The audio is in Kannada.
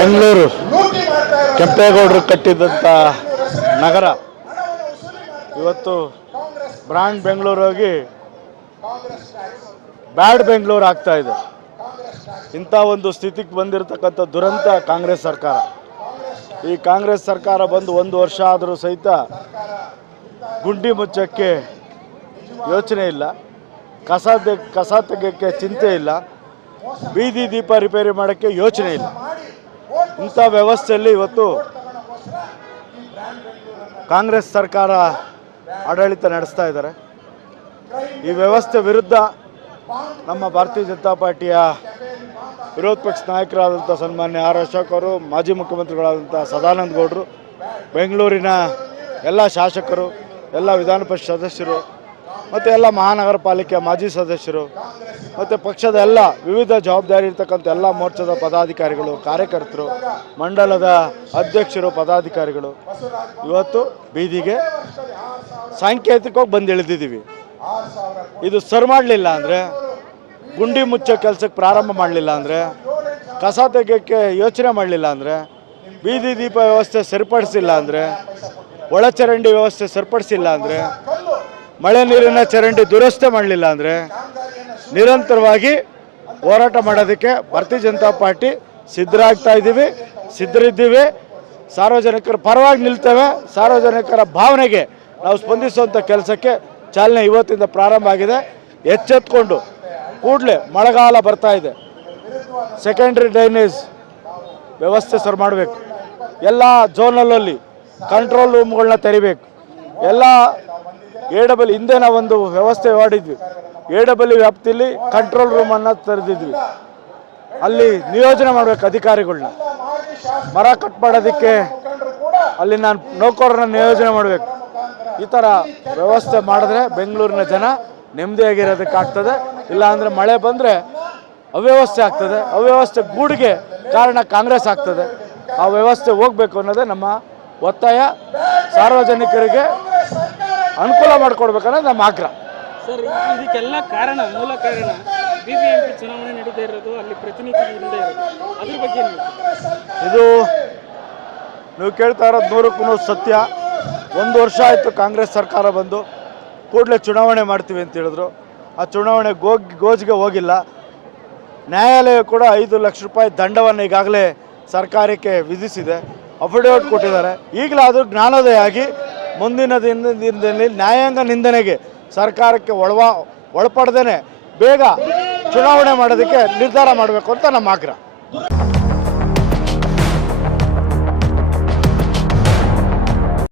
ಬೆಂಗಳೂರು ಕೆಂಪೇಗೌಡರು ಕಟ್ಟಿದ್ದಂಥ ನಗರ ಇವತ್ತು ಬ್ರಾಂಡ್ ಬೆಂಗಳೂರು ಹೋಗಿ ಬ್ಯಾಡ್ ಬೆಂಗಳೂರು ಆಗ್ತಾ ಇದೆ ಇಂಥ ಒಂದು ಸ್ಥಿತಿಗೆ ಬಂದಿರತಕ್ಕಂಥ ದುರಂತ ಕಾಂಗ್ರೆಸ್ ಸರ್ಕಾರ ಈ ಕಾಂಗ್ರೆಸ್ ಸರ್ಕಾರ ಬಂದು ಒಂದು ವರ್ಷ ಆದರೂ ಸಹಿತ ಗುಂಡಿ ಮುಚ್ಚಕ್ಕೆ ಯೋಚನೆ ಇಲ್ಲ ಕಸ ಕಸ ತೆಗೆಯೋಕ್ಕೆ ಚಿಂತೆ ಇಲ್ಲ ಬೀದಿ ದೀಪ ರಿಪೇರಿ ಮಾಡೋಕ್ಕೆ ಯೋಚನೆ ಇಲ್ಲ ಇಂಥ ವ್ಯವಸ್ಥೆಯಲ್ಲಿ ಇವತ್ತು ಕಾಂಗ್ರೆಸ್ ಸರ್ಕಾರ ಆಡಳಿತ ನಡೆಸ್ತಾ ಇದ್ದಾರೆ ಈ ವ್ಯವಸ್ಥೆ ವಿರುದ್ಧ ನಮ್ಮ ಭಾರತೀಯ ಜನತಾ ಪಾರ್ಟಿಯ ವಿರೋಧ ಪಕ್ಷ ನಾಯಕರಾದಂಥ ಸನ್ಮಾನ್ಯ ಆರ್ ಅಶೋಕ್ ಅವರು ಮಾಜಿ ಮುಖ್ಯಮಂತ್ರಿಗಳಾದಂಥ ಸದಾನಂದ ಗೌಡರು ಬೆಂಗಳೂರಿನ ಎಲ್ಲ ಶಾಸಕರು ಎಲ್ಲ ವಿಧಾನ ಪರಿಷತ್ ಸದಸ್ಯರು ಮತ್ತು ಎಲ್ಲ ಮಹಾನಗರ ಪಾಲಿಕೆ ಮಾಜಿ ಸದಸ್ಯರು ಮತ್ತು ಪಕ್ಷದ ಎಲ್ಲ ವಿವಿಧ ಜವಾಬ್ದಾರಿ ಇರ್ತಕ್ಕಂಥ ಎಲ್ಲ ಮೋರ್ಚಾದ ಪದಾಧಿಕಾರಿಗಳು ಕಾರ್ಯಕರ್ತರು ಮಂಡಲದ ಅಧ್ಯಕ್ಷರು ಪದಾಧಿಕಾರಿಗಳು ಇವತ್ತು ಬೀದಿಗೆ ಸಾಂಕೇತಿಕವಾಗಿ ಬಂದು ಇಳಿದಿದ್ದೀವಿ ಇದು ಸರ್ ಮಾಡಲಿಲ್ಲ ಅಂದರೆ ಗುಂಡಿ ಮುಚ್ಚೋ ಕೆಲಸಕ್ಕೆ ಪ್ರಾರಂಭ ಮಾಡಲಿಲ್ಲ ಅಂದರೆ ಕಸ ತೆಗೆಯೋಕ್ಕೆ ಯೋಚನೆ ಮಾಡಲಿಲ್ಲ ಅಂದರೆ ಬೀದಿ ದೀಪ ವ್ಯವಸ್ಥೆ ಸರಿಪಡಿಸಿಲ್ಲ ಅಂದರೆ ಒಳಚರಂಡಿ ವ್ಯವಸ್ಥೆ ಸರಿಪಡಿಸಿಲ್ಲ ಅಂದರೆ ಮಳೆ ನೀರಿನ ಚರಂಡಿ ದುರಸ್ತಿ ಮಾಡಲಿಲ್ಲ ಅಂದರೆ ನಿರಂತರವಾಗಿ ಹೋರಾಟ ಮಾಡೋದಕ್ಕೆ ಭಾರತೀಯ ಜನತಾ ಪಾರ್ಟಿ ಸಿದ್ಧರಾಗ್ತಾ ಇದ್ದೀವಿ ಸಿದ್ಧರಿದ್ದೀವಿ ಸಾರ್ವಜನಿಕರ ಪರವಾಗಿ ನಿಲ್ತೇವೆ ಸಾರ್ವಜನಿಕರ ಭಾವನೆಗೆ ನಾವು ಸ್ಪಂದಿಸುವಂಥ ಕೆಲಸಕ್ಕೆ ಚಾಲನೆ ಇವತ್ತಿಂದ ಪ್ರಾರಂಭ ಆಗಿದೆ ಎಚ್ಚೆತ್ಕೊಂಡು ಕೂಡಲೇ ಮಳೆಗಾಲ ಬರ್ತಾ ಇದೆ ಸೆಕೆಂಡ್ರಿ ಡ್ರೈನೇಜ್ ವ್ಯವಸ್ಥೆ ಸರ್ ಮಾಡಬೇಕು ಎಲ್ಲ ಝೋನಲ್ಲಲ್ಲಿ ಕಂಟ್ರೋಲ್ ರೂಮ್ಗಳನ್ನ ತೆರಿಬೇಕು ಎಲ್ಲ ಎ ಡಬಲ್ ಹಿಂದೆ ನಾವೊಂದು ವ್ಯವಸ್ಥೆ ಮಾಡಿದ್ವಿ ಎ ಡಬಲ್ ವ್ಯಾಪ್ತಿಯಲ್ಲಿ ಕಂಟ್ರೋಲ್ ರೂಮನ್ನು ತೆರೆದಿದ್ವಿ ಅಲ್ಲಿ ನಿಯೋಜನೆ ಮಾಡಬೇಕು ಅಧಿಕಾರಿಗಳನ್ನ ಮರ ಕಟ್ ಮಾಡೋದಕ್ಕೆ ಅಲ್ಲಿ ನಾನು ನೌಕರನ್ನ ನಿಯೋಜನೆ ಮಾಡಬೇಕು ಈ ಥರ ವ್ಯವಸ್ಥೆ ಮಾಡಿದ್ರೆ ಬೆಂಗಳೂರಿನ ಜನ ನೆಮ್ಮದಿಯಾಗಿರೋದಕ್ಕಾಗ್ತದೆ ಇಲ್ಲಾಂದ್ರೆ ಮಳೆ ಬಂದರೆ ಅವ್ಯವಸ್ಥೆ ಆಗ್ತದೆ ಅವ್ಯವಸ್ಥೆ ಗೂಡಿಗೆ ಕಾರಣ ಕಾಂಗ್ರೆಸ್ ಆಗ್ತದೆ ಆ ವ್ಯವಸ್ಥೆ ಹೋಗ್ಬೇಕು ಅನ್ನೋದೇ ನಮ್ಮ ಒತ್ತಾಯ ಸಾರ್ವಜನಿಕರಿಗೆ ಅನುಕೂಲ ಮಾಡಿಕೊಡ್ಬೇಕನ್ನೋದು ನಮ್ಮ ಆಗ್ರಹ ಸರ್ ಇದಕ್ಕೆಲ್ಲ ಕಾರಣ ಮೂಲ ಕಾರಣ ಬಿಬಿಎಂಪಿ ಚುನಾವಣೆ ನಡೀತಾ ಇರೋದು ಅಲ್ಲಿ ಪ್ರತಿನಿಧಿ ಅದ್ರ ಬಗ್ಗೆ ಇದು ನೀವು ಕೇಳ್ತಾ ಇರೋದು ನೂರಕ್ಕೂ ನೂರು ಸತ್ಯ ಒಂದು ವರ್ಷ ಆಯಿತು ಕಾಂಗ್ರೆಸ್ ಸರ್ಕಾರ ಬಂದು ಕೂಡಲೇ ಚುನಾವಣೆ ಮಾಡ್ತೀವಿ ಅಂತ ಹೇಳಿದ್ರು ಆ ಚುನಾವಣೆ ಗೋಗಿ ಗೋಜ್ಗೆ ಹೋಗಿಲ್ಲ ನ್ಯಾಯಾಲಯ ಕೂಡ ಐದು ಲಕ್ಷ ರೂಪಾಯಿ ದಂಡವನ್ನು ಈಗಾಗಲೇ ಸರ್ಕಾರಕ್ಕೆ ವಿಧಿಸಿದೆ ಅಫಿಡೇವಿಟ್ ಕೊಟ್ಟಿದ್ದಾರೆ ಈಗಲೇ ಅದು ಜ್ಞಾನೋದಯ ಆಗಿ ಮುಂದಿನ ದಿನದಲ್ಲಿ ನ್ಯಾಯಾಂಗ ನಿಂದನೆಗೆ ಸರ್ಕಾರಕ್ಕೆ ಒಳವಾ ಒಳಪಡ್ದೇ ಬೇಗ ಚುನಾವಣೆ ಮಾಡೋದಕ್ಕೆ ನಿರ್ಧಾರ ಮಾಡಬೇಕು ಅಂತ ನಮ್ಮ ಆಗ್ರಹ